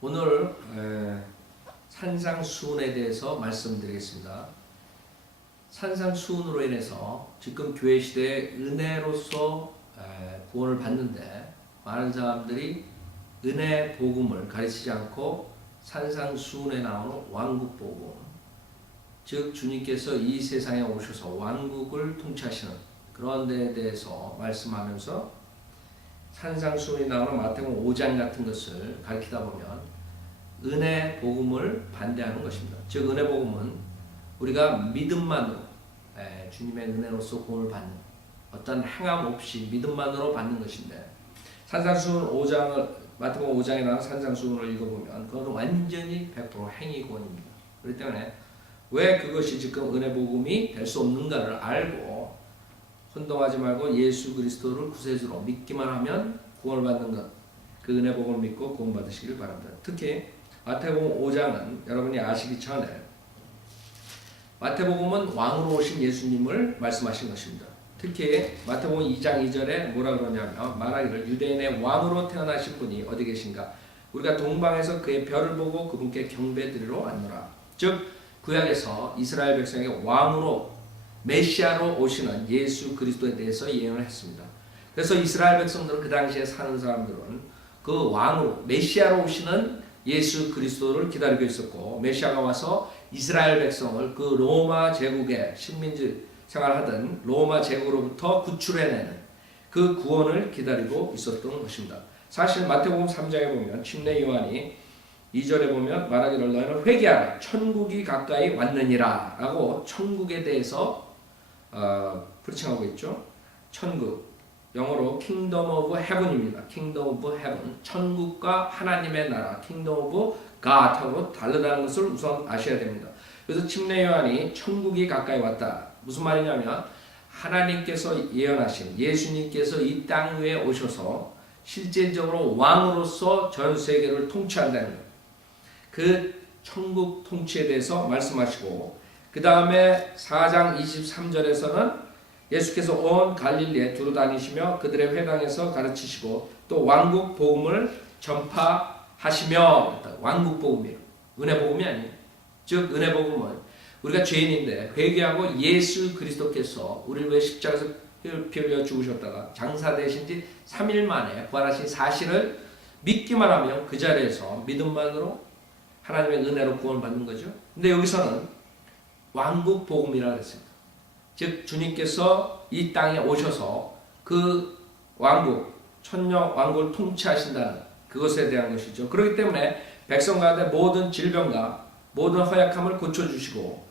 오늘 산상수훈에 대해서 말씀드리겠습니다. 산상수훈으로 인해서 지금 교회 시대에 은혜로서 구원을 받는데 많은 사람들이 은혜 복음을 가르치지 않고 산상수훈에 나오는 왕국 복음, 즉 주님께서 이 세상에 오셔서 왕국을 통치하시는 그런 데에 대해서 말씀하면서 산상수훈에 나오는 마태복음 5장 같은 것을 가르치다 보면 은혜 복음을 반대하는 것입니다. 즉 은혜 복음은 우리가 믿음만으로 주님의 은혜로서 구원을 받는 어떤 행함 없이 믿음만으로 받는 것인데, 산상수훈 5장을 마태복음 5장에 나온 산상수훈을 읽어보면 그것은 완전히 100% 행위구원입니다. 그렇기 때문에 왜 그것이 지금 은혜 복음이 될 수 없는가를 알고 혼동하지 말고 예수 그리스도를 구세주로 믿기만 하면 구원을 받는 것, 그 은혜 복음을 믿고 구원 받으시길 바랍니다. 특히 마태복음 5장은 여러분이 아시기 전에 마태복음은 왕으로 오신 예수님을 말씀하신 것입니다. 특히 마태복음 2장 2절에 뭐라 그러냐면 말하기를 유대인의 왕으로 태어나신 분이 어디 계신가? 우리가 동방에서 그의 별을 보고 그분께 경배드리러 왔노라. 즉 구약에서 이스라엘 백성의 왕으로 메시아로 오시는 예수 그리스도에 대해서 예언을 했습니다. 그래서 이스라엘 백성들은 그 당시에 사는 사람들은 그 왕으로 메시아로 오시는 예수 그리스도를 기다리고 있었고, 메시아가 와서 이스라엘 백성을 그 로마 제국의 식민지 생활하던 로마 제국으로부터 구출해내는 그 구원을 기다리고 있었던 것입니다. 사실 마태복음 3장에 보면 침례 요한이 2절에 보면 말하기를 너희는 회개하라 천국이 가까이 왔느니라 라고 천국에 대해서 프리칭하고 있죠. 천국, 영어로 Kingdom of Heaven입니다. Kingdom of Heaven, 천국과 하나님의 나라, Kingdom of God하고 다르다는 것을 우선 아셔야 됩니다. 그래서 침례 요한이 천국이 가까이 왔다, 무슨 말이냐면 하나님께서 예언하신 예수님께서 이 땅 위에 오셔서 실제적으로 왕으로서 전 세계를 통치한다는 것, 그 천국 통치에 대해서 말씀하시고, 그 다음에 4장 23절에서는 예수께서 온 갈릴리에 두루 다니시며 그들의 회당에서 가르치시고 또 왕국 복음을 전파하시며, 왕국 복음이에요. 은혜 복음이 아니에요. 즉 은혜 복음은 우리가 죄인인데 회개하고 예수 그리스도께서 우리를 위해 십자가에서 피 흘려 죽으셨다가 장사되신 지 3일 만에 부활하신 사실을 믿기만 하면 그 자리에서 믿음만으로 하나님의 은혜로 구원을 받는 거죠. 근데 여기서는 왕국 복음이라고 했습니다. 즉 주님께서 이 땅에 오셔서 그 왕국, 천년 왕국을 통치하신다는 그것에 대한 것이죠. 그렇기 때문에 백성 가운데 모든 질병과 모든 허약함을 고쳐주시고,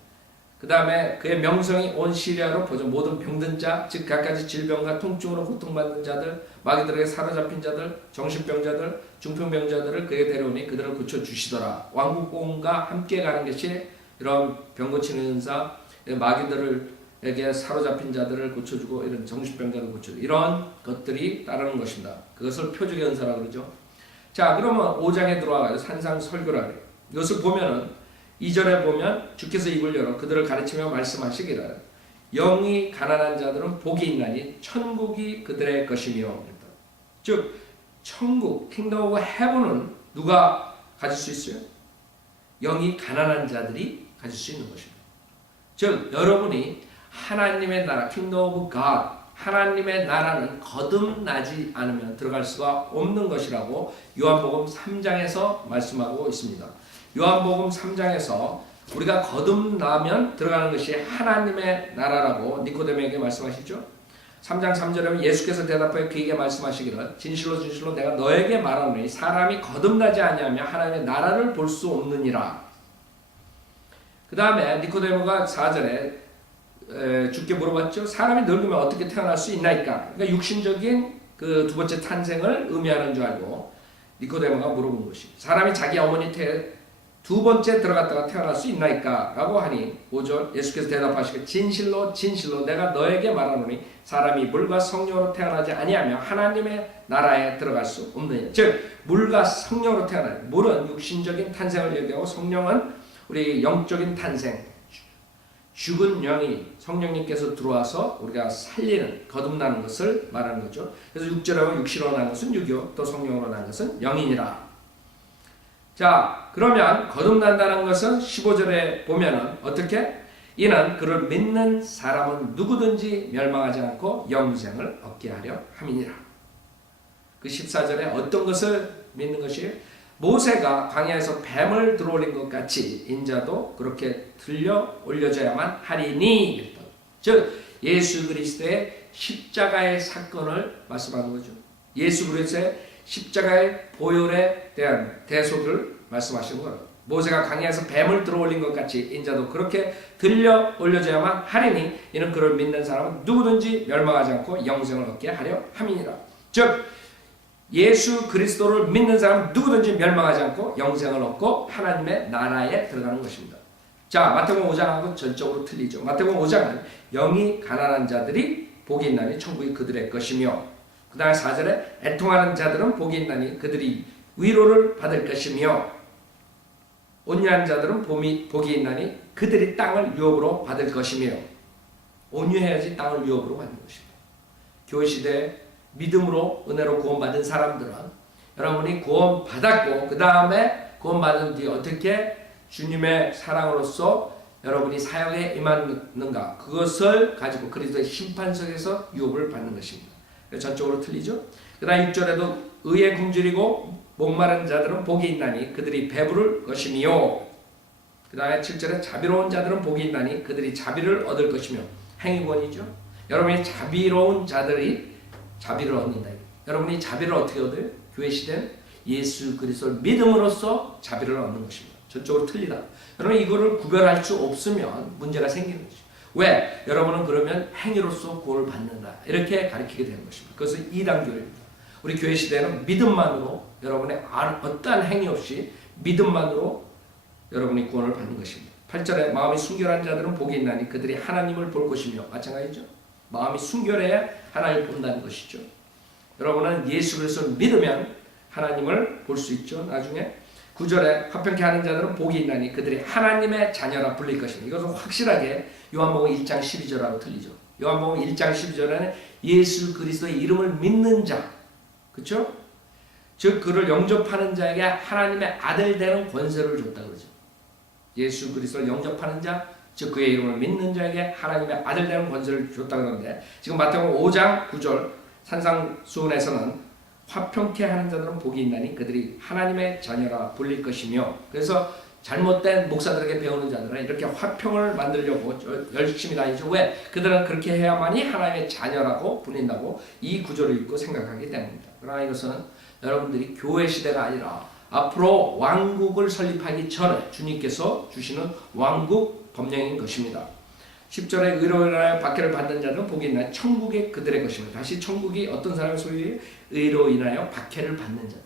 그 다음에 그의 명성이 온 시리아로 퍼져 모든 병든 자, 즉 갖가지 질병과 통증으로 고통받는 자들, 마귀들에게 사로잡힌 자들, 정신병자들, 중풍병자들을 그에게 데려오니 그들을 고쳐주시더라. 왕국 복음과 함께 가는 것이 이런 병 고치는 은사, 마귀들에게 사로잡힌 자들을 고쳐주고 이런 정신병자를 고쳐주고 이런 것들이 따르는 것입니다. 그것을 표적의 은사라고 그러죠. 자, 그러면 5장에 들어와서 산상설교라 그래요. 이것을 보면은 2절에 보면 주께서 입을 열어 그들을 가르치며 말씀하시기를 영이 가난한 자들은 복이 있나니 천국이 그들의 것이며, 즉 천국, 킹덤 오브 헤븐은 누가 가질 수 있어요? 영이 가난한 자들이 가질 수 있는 것입니다. 즉 여러분이 하나님의 나라, 킹덤 오브 갓, 하나님의 나라는 거듭나지 않으면 들어갈 수가 없는 것이라고 요한복음 3장에서 말씀하고 있습니다. 요한복음 3장에서 우리가 거듭나면 들어가는 것이 하나님의 나라라고 니코데모에게 말씀하시죠. 3장 3절에 예수께서 대답하여 그에게 말씀하시기를 진실로 진실로 내가 너에게 말하노니 사람이 거듭나지 아니하면 하나님의 나라를 볼 수 없느니라. 그 다음에 니코데모가 4절에 주께 물어봤죠. 사람이 늙으면 어떻게 태어날 수 있나이까? 그러니까 육신적인 그 두 번째 탄생을 의미하는 줄 알고 니코데모가 물어본 것이, 사람이 자기 어머니 두 번째 들어갔다가 태어날 수 있나이까? 라고 하니 5절 예수께서 대답하시기를 진실로 진실로 내가 너에게 말하노니 사람이 물과 성령으로 태어나지 아니하면 하나님의 나라에 들어갈 수 없느니라. 즉 물과 성령으로 태어나요. 물은 육신적인 탄생을 얘기하고 성령은 우리 영적인 탄생, 죽은 영이 성령님께서 들어와서 우리가 살리는, 거듭나는 것을 말하는 거죠. 그래서 6절에 보면 육신으로 난 것은 육이요 또 성령으로 난 것은 영이니라. 자, 그러면 거듭난다는 것은 15절에 보면은 어떻게? 이는 그를 믿는 사람은 누구든지 멸망하지 않고 영생을 얻게 하려 함이니라. 그 14절에 어떤 것을 믿는 것이에요? 모세가 광야에서 뱀을 들어올린 것 같이 인자도 그렇게 들려 올려져야만 하리니. 즉 예수 그리스도의 십자가의 사건을 말씀하는 거죠. 예수 그리스도의 십자가의 보혈에 대한 대속을 말씀하시는 거예요. 모세가 광야에서 뱀을 들어올린 것 같이 인자도 그렇게 들려 올려져야만 하리니 이는 그를 믿는 사람은 누구든지 멸망하지 않고 영생을 얻게 하려 함이니라. 즉 예수 그리스도를 믿는 사람은 누구든지 멸망하지 않고 영생을 얻고 하나님의 나라에 들어가는 것입니다. 자, 마태복음 5장하고 전적으로 틀리죠. 마태복음 5장은 영이 가난한 자들이 복이 있나니 천국이 그들의 것이며, 그 다음에 4절에 애통하는 자들은 복이 있나니 그들이 위로를 받을 것이며, 온유한 자들은 복이 있나니 그들이 땅을 유업으로 받을 것이며. 온유해야지 땅을 유업으로 받는 것입니다. 교회 시대에 믿음으로 은혜로 구원받은 사람들은 여러분이 구원받았고 그 다음에 구원받은 뒤 어떻게 주님의 사랑으로서 여러분이 사역에 임하는가, 그것을 가지고 그리스도의 심판석에서 유업을 받는 것입니다. 전적으로 틀리죠. 그 다음 6절에도 의에 굶주리고 목마른 자들은 복이 있나니 그들이 배부를 것이며, 그 다음에 7절에 자비로운 자들은 복이 있나니 그들이 자비를 얻을 것이며. 행위권이죠. 여러분이 자비로운 자들이 자비를 얻는다. 여러분이 자비를 어떻게 얻어요? 교회 시대는 예수 그리스도를 믿음으로써 자비를 얻는 것입니다. 전적으로 틀리다. 여러분 이거를 구별할 수 없으면 문제가 생기는 거죠. 왜? 여러분은 그러면 행위로서 구원을 받는다, 이렇게 가르치게 되는 것입니다. 그것은 이단교회입니다. 우리 교회 시대는 믿음만으로, 여러분의 어떠한 행위 없이 믿음만으로 여러분이 구원을 받는 것입니다. 8절에 마음이 순결한 자들은 복이 있나니 그들이 하나님을 볼 것이며. 마찬가지죠. 마음이 순결해야 하나님을 본다는 것이죠. 여러분은 예수 그리스도를 믿으면 하나님을 볼 수 있죠. 나중에 9절에 화평케 하는 자들은 복이 있나니 그들이 하나님의 자녀라 불릴 것입니다. 이것은 확실하게 요한복음 1장 12절하고 틀리죠. 요한복음 1장 12절에는 예수 그리스도의 이름을 믿는 자, 그렇죠? 즉 그를 영접하는 자에게 하나님의 아들 되는 권세를 줬다 그러죠. 예수 그리스도를 영접하는 자, 즉 그의 이름을 믿는 자에게 하나님의 아들 되는 권세를 줬다 그러는데, 지금 마태복음 5장 9절 산상수훈에서는 화평케 하는 자들은 복이 있나니 그들이 하나님의 자녀라 불릴 것이며. 그래서 잘못된 목사들에게 배우는 자들은 이렇게 화평을 만들려고 열심히 다니죠. 왜? 그들은 그렇게 해야만이 하나님의 자녀라고 불린다고 이 구절을 읽고 생각하기 때문입니다. 그러나 이것은 여러분들이 교회 시대가 아니라 앞으로 왕국을 설립하기 전에 주님께서 주시는 왕국 법령인 것입니다. 10절에 의로 인하여 박해를 받는 자들은 복이 있나니 천국이 그들의 것입니다. 다시 천국이 어떤 사람의 소유예요? 의로 인하여 박해를 받는 자들.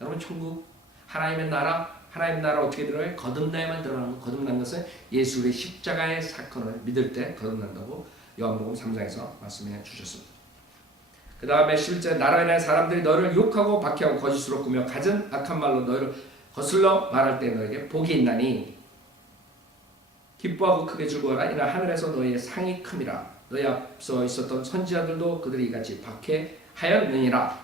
여러분 천국, 하나님의 나라, 하나님의 나라 어떻게 들어요? 거듭나야만 들어가는 거. 거듭난 것은 예수의 십자가의 사건을 믿을 때 거듭난다고 요한복음 3장에서 말씀해 주셨습니다. 그 다음에 11절 나로 인하여 사람들이 너를 욕하고 박해하고 거짓으로 꾸며 갖은 악한 말로 너를 거슬러 말할 때 너에게 복이 있나니 기뻐하고 크게 즐거워라. 이는 하늘에서 너희의 상이 큼이라. 너희 앞서 있었던 선지자들도 그들이 이같이 박해하였느니라.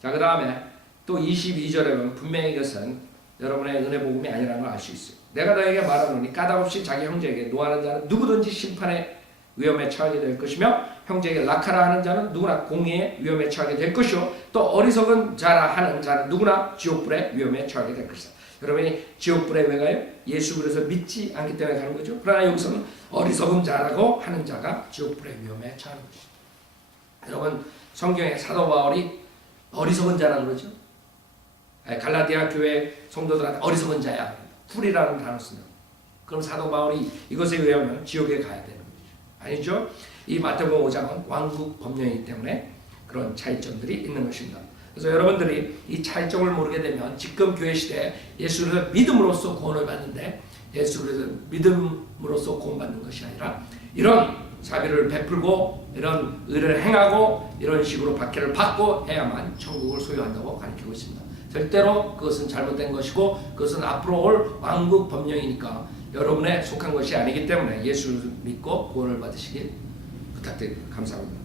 자, 그 다음에 또 22절에 보면 분명히 이것은 여러분의 은혜 복음이 아니라는 걸 알 수 있어요. 내가 너에게 말하노니 까닭없이 자기 형제에게 노하는 자는 누구든지 심판의 위험에 처하게 될 것이며 형제에게 낙하라 하는 자는 누구나 공의의 위험에 처하게 될 것이요 또 어리석은 자라 하는 자는 누구나 지옥불의 위험에 처하게 될 것이다. 여러분이 지옥불에 왜 가요? 예수 그리스도 믿지 않기 때문에 가는 거죠. 그러나 여기서는 어리석은 자라고 하는 자가 지옥불의 위험에 처하는 것이죠. 여러분 성경에 사도 바울이 어리석은 자라고 그러죠. 갈라디아 교회 성도들한테 어리석은 자야, 쿨이라는 단어 쓴다. 그럼 사도 바울이 이것에 의하면 지옥에 가야 되는 거죠. 아니죠? 이 마태복음 5장은 왕국 법령이기 때문에 그런 차이점들이 있는 것입니다. 그래서 여러분들이 이 차이점을 모르게 되면 지금 교회 시대에 예수를 믿음으로써 구원을 받는데 예수를 믿음으로써 구원받는 것이 아니라 이런 자비를 베풀고 이런 의를 행하고 이런 식으로 박해를 받고 해야만 천국을 소유한다고 가르치고 있습니다. 절대로 그것은 잘못된 것이고 그것은 앞으로 올 왕국 법령이니까 여러분에 속한 것이 아니기 때문에 예수를 믿고 구원을 받으시길 부탁드립니다. 감사합니다.